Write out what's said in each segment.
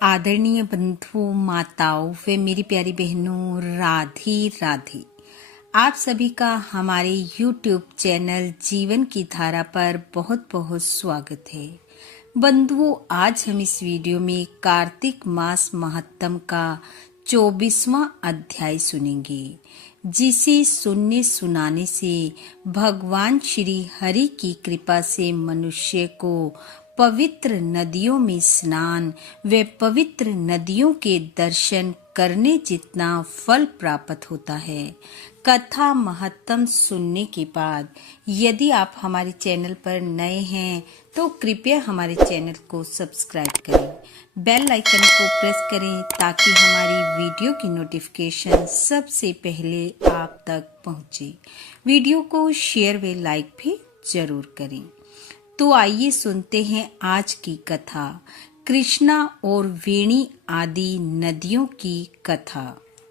आदरणीय बंधुओं, माताओं व मेरी प्यारी बहनों, राधे राधे। आप सभी का हमारे YouTube चैनल जीवन की धारा पर बहुत बहुत स्वागत है। बंधुओं, आज हम इस वीडियो में कार्तिक मास महात्म का 24वां अध्याय सुनेंगे, जिसे सुनने सुनाने से भगवान श्री हरि की कृपा से मनुष्य को पवित्र नदियों में स्नान व पवित्र नदियों के दर्शन करने जितना फल प्राप्त होता है। कथा महत्तम सुनने के बाद यदि आप हमारे चैनल पर नए हैं तो कृपया हमारे चैनल को सब्सक्राइब करें, बेल आइकन को प्रेस करें ताकि हमारी वीडियो की नोटिफिकेशन सबसे पहले आप तक पहुंचे। वीडियो को शेयर व लाइक भी जरूर करें। तो आइए सुनते हैं आज की कथा, कृष्णा और वेणी आदि नदियों की कथा।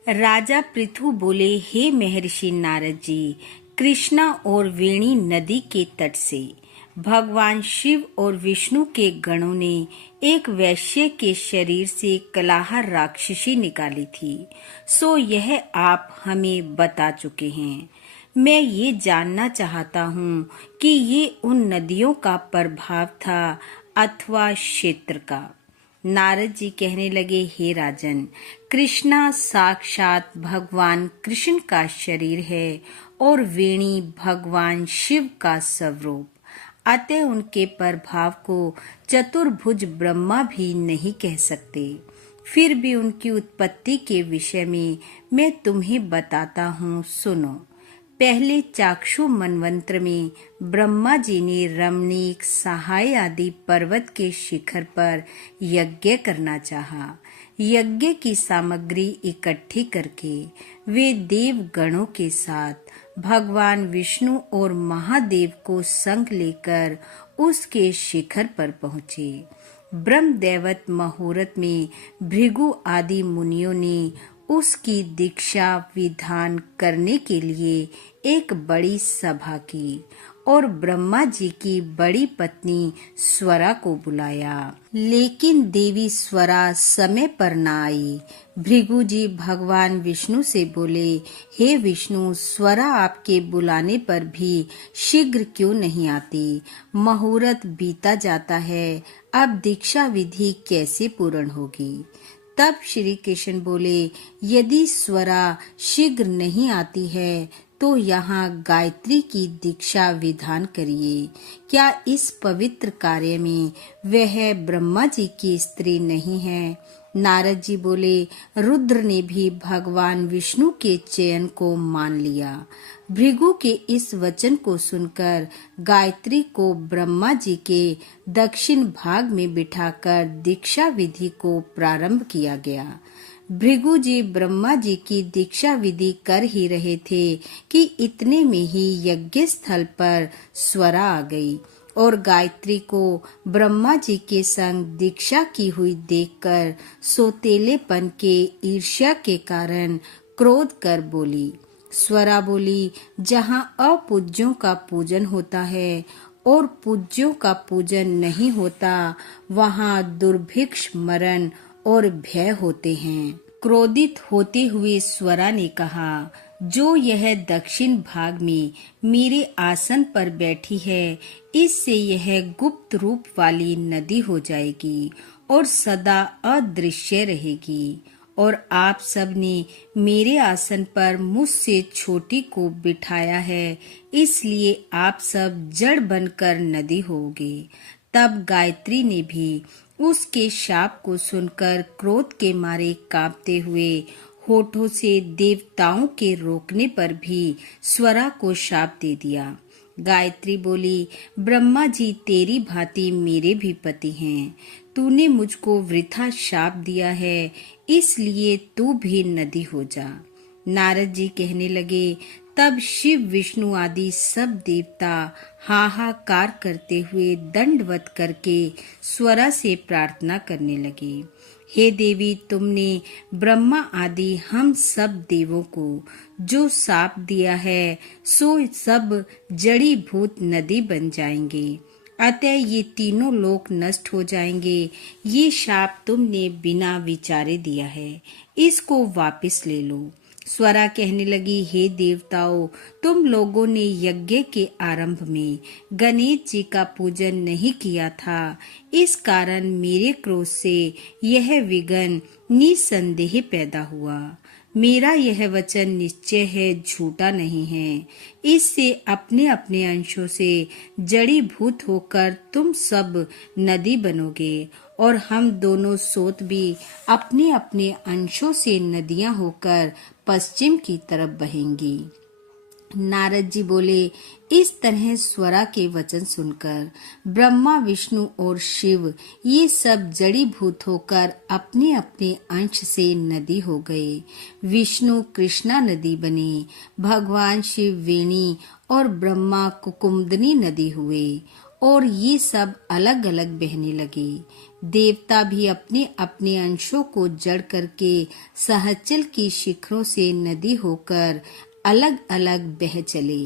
राजा पृथु बोले, हे महर्षि नारद जी, कृष्णा और वेणी नदी के तट से भगवान शिव और विष्णु के गणों ने एक वैश्य के शरीर से कलाह राक्षसी निकाली थी, सो यह आप हमें बता चुके हैं। मैं ये जानना चाहता हूँ कि ये उन नदियों का प्रभाव था अथवा क्षेत्र का। नारद जी कहने लगे, हे राजन, कृष्णा साक्षात भगवान कृष्ण का शरीर है और वेणी भगवान शिव का स्वरूप, अतः उनके प्रभाव को चतुर्भुज ब्रह्मा भी नहीं कह सकते। फिर भी उनकी उत्पत्ति के विषय में मैं तुम्हें बताता हूँ, सुनो। पहले चाक्षु मनवंत्र में ब्रह्मा जी ने रमणीक सहाय आदि पर्वत के शिखर पर यज्ञ करना चाहा। यज्ञ की सामग्री इकट्ठी करके वे देव गणों के साथ भगवान विष्णु और महादेव को संग लेकर उसके शिखर पर पहुँचे। ब्रह्मदैवत मुहूर्त में भृगु आदि मुनियों ने उसकी दीक्षा विधान करने के लिए एक बड़ी सभा की और ब्रह्मा जी की बड़ी पत्नी स्वरा को बुलाया, लेकिन देवी स्वरा समय पर न आई। भृगु जी भगवान विष्णु से बोले, हे विष्णु, स्वरा आपके बुलाने पर भी शीघ्र क्यों नहीं आती? मुहूर्त बीता जाता है, अब दीक्षा विधि कैसे पूर्ण होगी? तब श्री कृष्ण बोले, यदि स्वरा शीघ्र नहीं आती है तो यहाँ गायत्री की दीक्षा विधान करिए। क्या इस पवित्र कार्य में वह ब्रह्मा जी की स्त्री नहीं है? नारद जी बोले, रुद्र ने भी भगवान विष्णु के चयन को मान लिया। भृगु के इस वचन को सुनकर गायत्री को ब्रह्मा जी के दक्षिण भाग में बिठाकर दीक्षा विधि को प्रारंभ किया गया। भृगु जी ब्रह्मा जी की दीक्षा विधि कर ही रहे थे कि इतने में ही यज्ञ स्थल पर स्वरा आ गई और गायत्री को ब्रह्मा जी के संग दीक्षा की हुई देखकर सोतेलेपन के ईर्ष्या के कारण क्रोध कर बोली। स्वरा बोली, जहाँ अपूज्यों का पूजन होता है और पूज्यों का पूजन नहीं होता, वहाँ दुर्भिक्ष, मरण और भय होते हैं। क्रोधित होते हुए स्वरा ने कहा, जो यह दक्षिण भाग में मेरे आसन पर बैठी है, इससे यह गुप्त रूप वाली नदी हो जाएगी और सदा अदृश्य रहेगी। और आप सब ने मेरे आसन पर मुझसे छोटी को बिठाया है, इसलिए आप सब जड़ बनकर नदी होगे। तब गायत्री ने भी उसके शाप को सुनकर क्रोध के मारे कांपते हुए होठों से देवताओं के रोकने पर भी स्वरा को शाप दे दिया। गायत्री बोली, ब्रह्मा जी तेरी भांति मेरे भी पति हैं। तूने मुझको वृथा शाप दिया है, इसलिए तू भी नदी हो जा। नारद जी कहने लगे, तब शिव विष्णु आदि सब देवता हाहाकार करते हुए दंडवत करके स्वरा से प्रार्थना करने लगे, हे देवी, तुमने ब्रह्मा आदि हम सब देवों को जो शाप दिया है, सो सब जड़ी भूत नदी बन जाएंगे अतः ये तीनों लोक नष्ट हो जाएंगे। ये शाप तुमने बिना विचारे दिया है, इसको वापस ले लो। स्वरा कहने लगी, हे देवताओं, तुम लोगों ने यज्ञ के आरंभ में गणेश जी का पूजन नहीं किया था, इस कारण मेरे क्रोध से यह विघ्न निसंदेह पैदा हुआ। मेरा यह वचन निश्चय है, झूठा नहीं है। इससे अपने अपने अंशों से जड़ीभूत होकर तुम सब नदी बनोगे और हम दोनों सोत भी अपने अपने अंशों से नदियां होकर पश्चिम की तरफ बहेंगी। नारद जी बोले, इस तरह स्वरा के वचन सुनकर ब्रह्मा, विष्णु और शिव ये सब जड़ीभूत होकर अपने अपने अंश से नदी हो गए। विष्णु कृष्णा नदी बने, भगवान शिव वेणी और ब्रह्मा कुकुम्दनी नदी हुए और ये सब अलग अलग बहने लगे। देवता भी अपने अपने अंशों को जड़ करके सहचल की शिखरों से नदी होकर अलग अलग बह चले।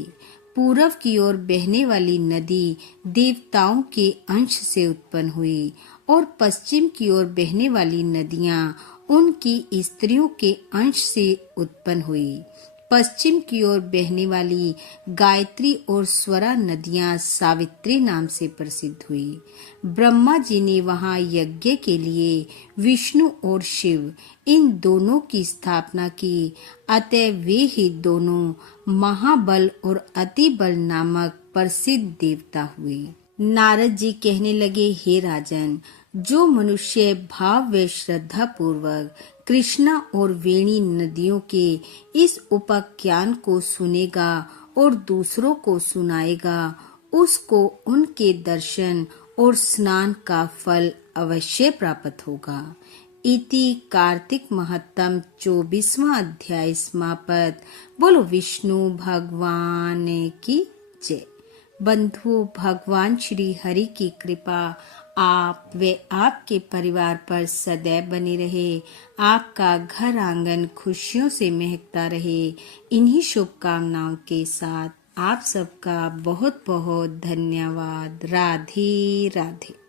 पूरब की ओर बहने वाली नदी देवताओं के अंश से उत्पन्न हुई और पश्चिम की ओर बहने वाली नदियां उनकी स्त्रियों के अंश से उत्पन्न हुई। पश्चिम की ओर बहने वाली गायत्री और स्वरा नदियां सावित्री नाम से प्रसिद्ध हुई। ब्रह्मा जी ने वहां यज्ञ के लिए विष्णु और शिव इन दोनों की स्थापना की, अतः वे ही दोनों महाबल और अति बल नामक प्रसिद्ध देवता हुए। नारद जी कहने लगे, हे राजन, जो मनुष्य भाव व श्रद्धा पूर्वक कृष्णा और वेणी नदियों के इस उपाख्यान को सुनेगा और दूसरों को सुनाएगा, उसको उनके दर्शन और स्नान का फल अवश्य प्राप्त होगा। इति कार्तिक महत्तम 24वां अध्याय समाप्त। बोलो विष्णु भगवान की जय। बंधुओं, भगवान श्री हरि की कृपा आप व आपके परिवार पर सदैव बनी रहे। आपका घर आंगन खुशियों से महकता रहे। इन्हीं शुभकामनाओं के साथ आप सबका बहुत बहुत धन्यवाद। राधे राधे।